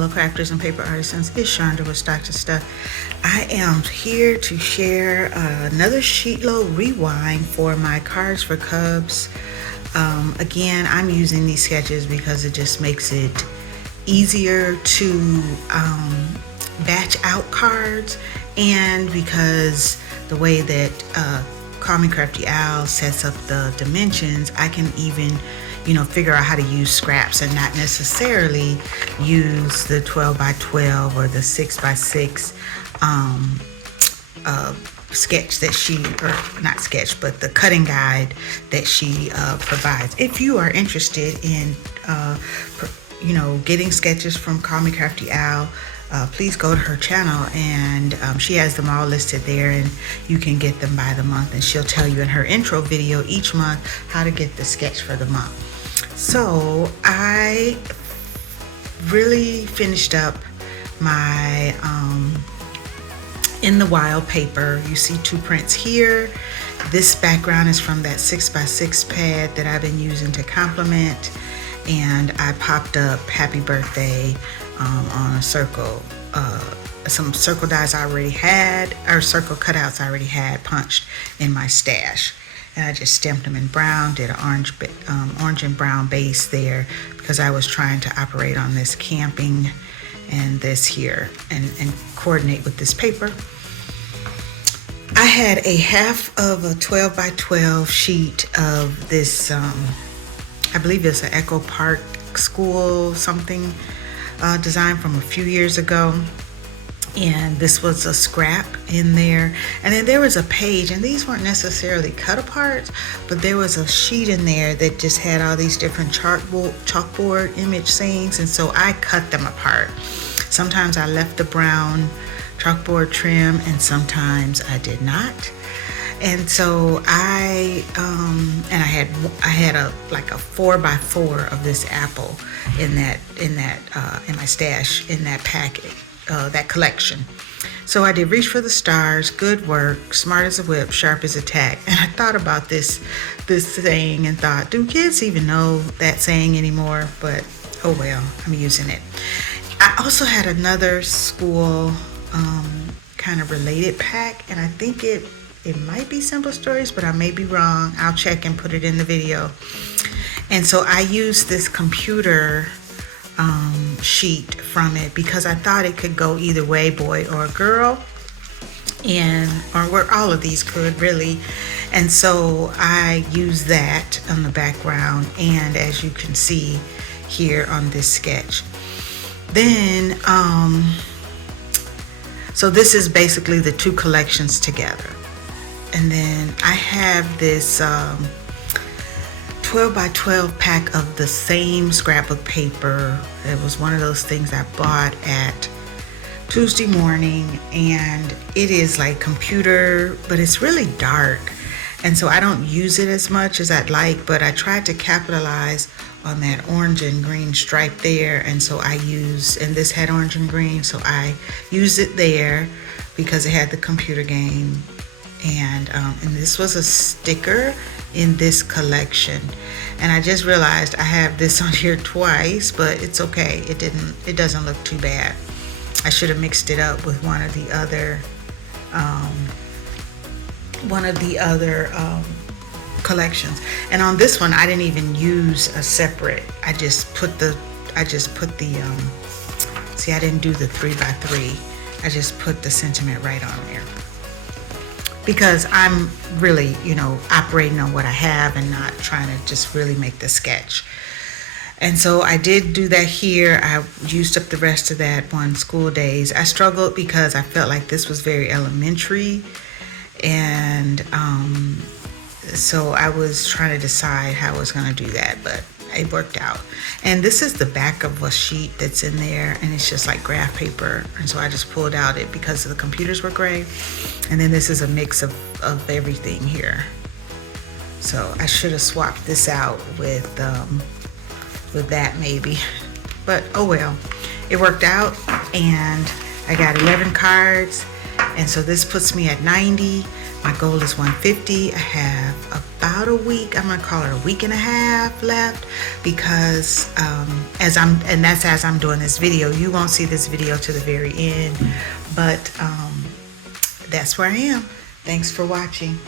fellow crafters and paper artisans. It's Shonda with Stock to Stuff. I am here to share another sheet load rewind for my Cards for Cubs. Again, I'm using these sketches because it just makes it easier to batch out cards, and because the way that Call Me Crafty Owl sets up the dimensions, I can even figure out how to use scraps and not necessarily use the 12 by 12 or the 6 by 6 sketch that she, or not sketch, but the cutting guide that she provides. If you are interested in getting sketches from Call Me Crafty Owl, please go to her channel, and she has them all listed there, and you can get them by the month, and she'll tell you in her intro video each month how to get the sketch for the month. So I really finished up my In the Wild paper. You see two prints here. This background is from that 6x6 pad that I've been using to complement, and I popped up Happy Birthday on a circle, some circle dies I already had, or circle cutouts I already had punched in my stash. And I just stamped them in brown, did an orange and brown base there because I was trying to operate on this camping and this here and coordinate with this paper. I had a half of a 12 by 12 sheet of this, I believe it's an Echo Park School something design from a few years ago. And this was a scrap in there, and then there was a page, and these weren't necessarily cut apart, but there was a sheet in there that just had all these different chalkboard image things, and so I cut them apart. Sometimes I left the brown chalkboard trim, and sometimes I did not. And so I had a 4x4 of this apple in my stash in that packet. That collection. So I did Reach for the Stars, Good Work, Smart as a Whip, Sharp as a Tack. And I thought about this saying and thought, do kids even know that saying anymore? But oh well, I'm using it. I also had another school kind of related pack, and I think it might be Simple Stories, but I may be wrong. I'll check and put it in the video. And so I used this computer sheet from it because I thought it could go either way, boy or girl, or where all of these could really. And so I used that on the background, and as you can see here on this sketch. Then so this is basically the two collections together. And then I have this 12 by 12 pack of the same scrapbook paper. It was one of those things I bought at Tuesday morning, and it is like computer, but it's really dark, and so I don't use it as much as I'd like, but I tried to capitalize on that orange and green stripe there, and so I used, and this had orange and green, so I used it there because it had the computer game. And this was a sticker in this collection, and I just realized I have this on here twice, but it's okay. It doesn't look too bad. I should have mixed it up with one of the other collections. And on this one, I didn't even use a separate. I just put the see, I didn't do the 3x3. I just put the sentiment right on there, because I'm really, operating on what I have and not trying to just really make the sketch. And so I did do that here. I used up the rest of that one, School Days. I struggled because I felt like this was very elementary, and so I was trying to decide how I was going to do that, but it worked out. And this is the back of a sheet that's in there, and it's just like graph paper, and so I just pulled out it because the computers were gray. And then this is a mix of everything here. So I should have swapped this out with that maybe, but oh well, it worked out, and I got 11 cards, and so this puts me at 90. My goal is 150. I have about a week, I'm gonna call it a week and a half left, because as I'm doing this video, you won't see this video to the very end, but that's where I am. Thanks for watching.